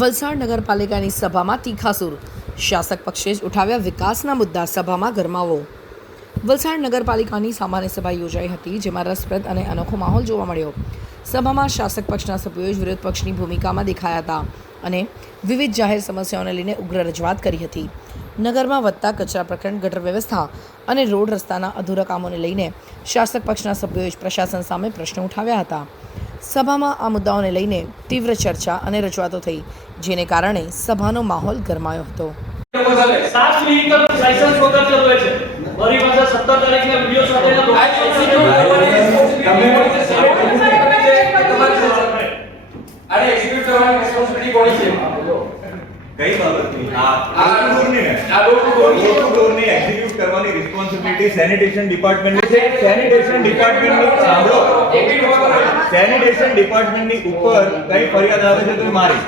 વલસાડ નગરપાલિકાની સભામાં તીખાસુર, શાસક પક્ષે જ ઉઠાવ્યા વિકાસના મુદ્દા, સભામાં ગરમાવો. વલસાડ નગરપાલિકાની સામાન્ય સભા યોજાઈ હતી, જેમાં રસપ્રદ અને અનોખો માહોલ જોવા મળ્યો. સભામાં શાસક પક્ષના સભ્યોએ જ વિરોધ પક્ષની ભૂમિકામાં દેખાયા હતા અને વિવિધ જાહેર સમસ્યાઓને લઈને ઉગ્ર રજૂઆત કરી હતી. નગરમાં વધતા કચરા પ્રકરણ, ગટર વ્યવસ્થા અને રોડ રસ્તાના અધૂરા કામોને લઈને શાસક પક્ષના સભ્યોએ જ પ્રશાસન સામે પ્રશ્નો ઉઠાવ્યા હતા. સભામાં આ મુદ્દાઓને લઈને તીવ્ર ચર્ચા અને રજૂઆતો થઈ, જેને કારણે સભાનો માહોલ ગરમાયો હતો. 7 મિનિટ લાયસન્સ વગર ચાલે છે. મારી પાસે 17 તારીખના વિડિયો સાથેના અરે એક્ઝિક્યુટ કરવાની રિસ્પોન્સિબિલિટી કોની છે? કઈ બાબતની? આ ડોરની ને આ ડોરની એક્ઝિક્યુટ કરવાની રિસ્પોન્સિબિલિટી સેનિટેશન ડિપાર્ટમેન્ટની છે. સેનિટેશન ડિપાર્ટમેન્ટની સાંભળો, સેનિટેશન ડિપાર્ટમેન્ટની ઉપર કઈ ફરિયાદ આવે છે તો મારી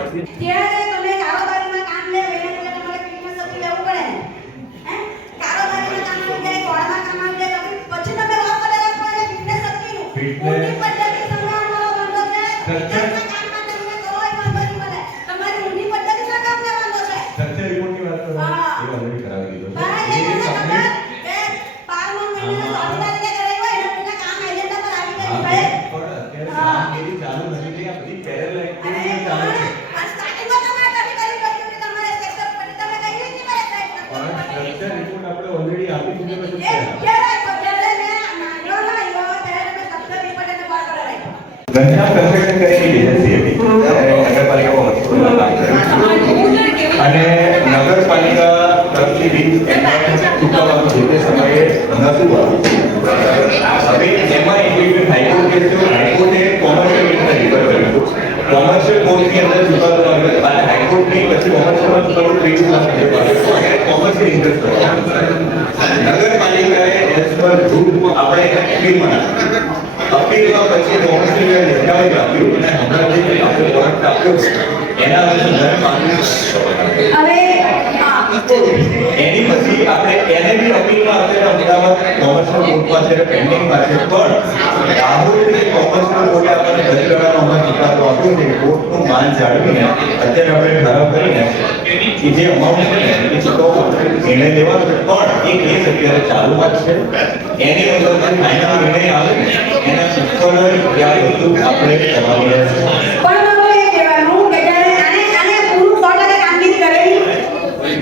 ઘણા કન્સ્ટ્રક્શન કરેલી એજન્સી હતી નગરપાલિકામાં અને નગરપાલિકા તરફથી બી ચૂકવવાનું જે તે સમયે નહોતું આવ્યું. હવે એમાં ઇન્ડિવિડ્યુઅલ હાઈકોર્ટ કેસ થયો. હાઈકોર્ટે કોમર્શિયલ કેસને રિફર કર્યું હતું. કોમર્શિયલ કોર્ટની અંદર ચૂકવવાનો આવ્યો અને હાઈકોર્ટની પછી કોમર્શિયલમાં ચૂકવવાનું 23 લાખ રૂપિયા અને કોમર્શિયલ ઇન્ટરેસ્ટ નગરપાલિકાએ એસ પર આપણે અપીલમાં અપીલમાં પછી કોમર્શિયલ નિષ્ઠાવી આપ્યું અને હમણાં જે આપણે વોરંટ આપ્યો એના એની પછી આપણે એને બી અપીલમાં આપણે અમદાવાદ કોમર્શિયલ કોર્ટમાં છે, પેન્ડિંગમાં છે. પણ રાહુલની કોમર્શિયલ કોર્ટે આપણને દરેકનો હમણાં ચુકાદો આપ્યો છે. કોર્ટનું માન જાળવીને અત્યારે આપણે ઠરાવ કરીને એ જે અમાઉન્ટ છે ને એ ચૂકવવો નિર્ણય લેવાનો છે. પણ એ કેસ અત્યારે ચાલુમાં જ છે. એની અંદર જે ફાઇનલ નિર્ણય આવે ને એના ઉપર ત્યારે બધું આપણે કરવાનું રહેશે.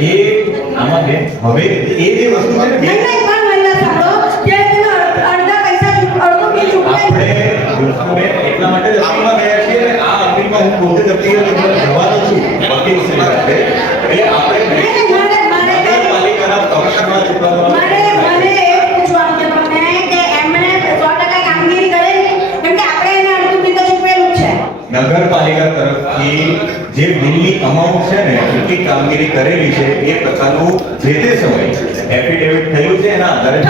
એ આમાં બે હવે એ જે વસ્તુ છે ને આપણે એટલા માટે અપીલમાં ગયા છીએ અને આ અપીલમાં હું પોતે જ અપીલ જવાનો છું વકીલ શ્રી સાથે. એટલે આપણે નગરપાલિકાના પક્ષમાં ચૂકવવાનું નગરપાલિકા તરફથી જે બિલની અમાઉન્ટ છે ને એટલી કામગીરી કરેલી છે એ પ્રકારનું જે તે સમય એફિડેવિટ થયું છે એના આધારે